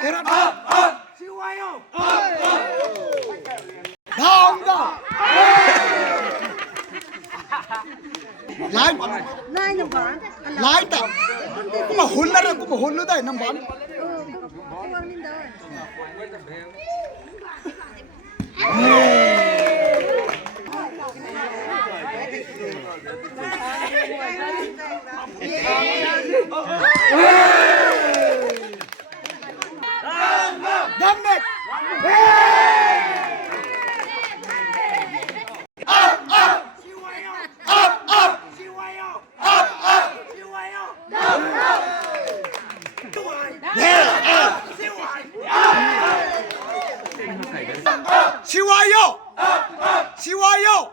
계란 쉬워요. 나온다. Nay năm bán. 라이다. 그만 홀라라 그만 홀르다 있는 반. Không ăn đến đâu. 남맥. 쉬워요. 쉬워요.